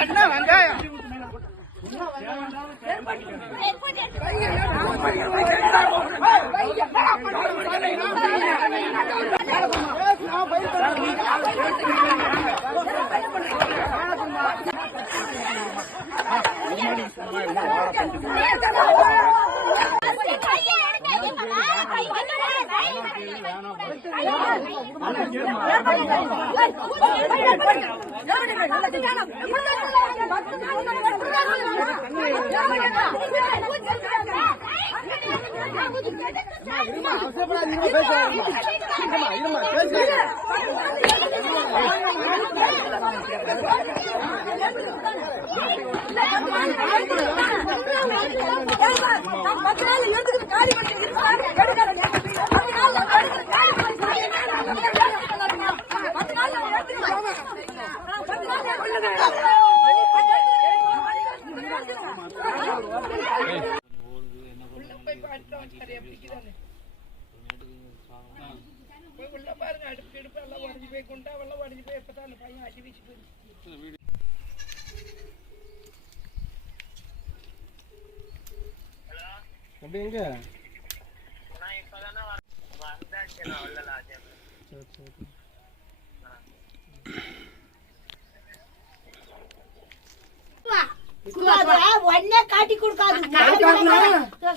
என்ன வெங்காயம்? பத்து நாள் எடுத்துக்கிட்டு காலி பண்ணி எடுக்காதீங்க பத்து நாள் எடுத்துக்கிட்டு காலி பண்ணி பத்து நாள் எடுத்துக்கிட்டு பத்து நாள் போய் பாட்டுறோம் சரியா பிடிக்கிறானே போய் உள்ள பாருங்க அடுப்பு எடுப்பு எல்லாம் உடஞ்சி போய் குண்டா வெள்ளம் உடஞ்சி போய் எப்பதான் அந்த பையன் அடி வீச்சு போயிருக்கு அப்படி எங்க? உடனே காட்டி கொடுக்காது.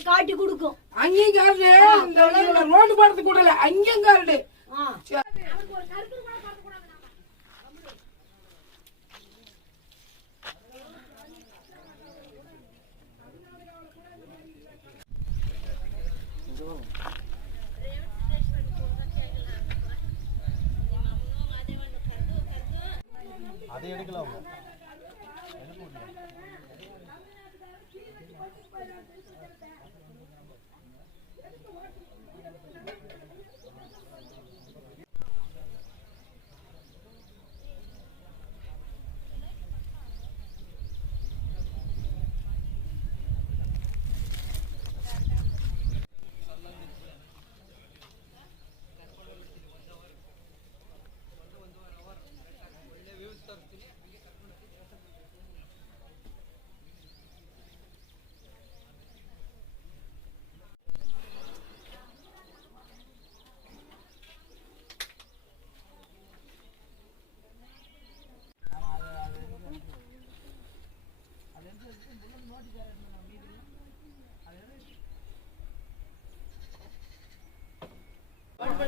காட்டி கொடுக்கும். அங்கேயும் காரு இந்த ரோடு படத்து கூடல அங்கேயும் காரு அதை Ano ba அவங்க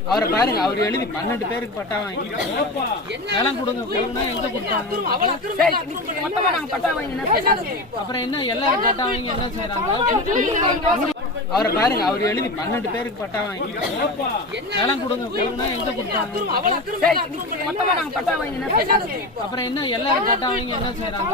அவரை பாருங்க அவர் எழுதி பன்னெண்டு பேருக்கு பட்டா வாங்கி நிலம் கொடுங்க கொடுங்கன்னா எங்க கொடுத்தாங்க? அப்புறம் என்ன எல்லாரும் பட்டா வாங்கி என்ன செய்யறாங்க? அவரை பாருங்க அவர் எழுதி பன்னெண்டு பேருக்கு பட்டா வாங்கி நிலம் கொடுங்க கொடுங்கன்னா எங்க கொடுத்தாங்க? அப்புறம் என்ன எல்லாரும் பட்டா வாங்கி என்ன செய்யறாங்க?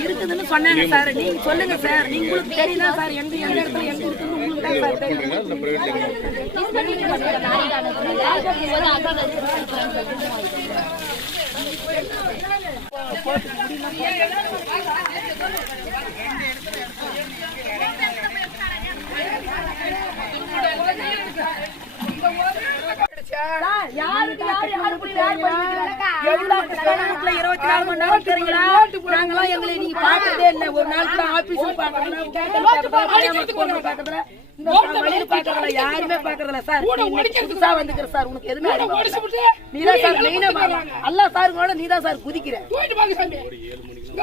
இருக்குதுன்னு சொன்னாங்க சார். நீங்க சொல்லுங்க சார். உங்களுக்கு தெரியுதா சார்? எந்த எந்த இடத்துல எங்க இருக்குன்னு உங்களுக்கு தான் சார் தெரியும். இருபத்தி நாலு மணி நேரம் தெரியுங்களா நாங்களாம் எங்களை நீங்க பாக்குறதே இல்ல. ஒரு நாள் கூட வெளியில பாக்குறதுல யாருமே பாக்குறதுல சார். நீ புதுசா வந்துக்கிற சார் உனக்கு எதுவுமே அறிவு நீதான் சார் மெயினா அல்ல சாருங்களோட நீதான் சார் குதிக்கிற.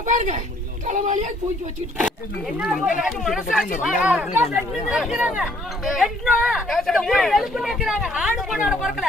பாருங்க. தூக்கி ஆடு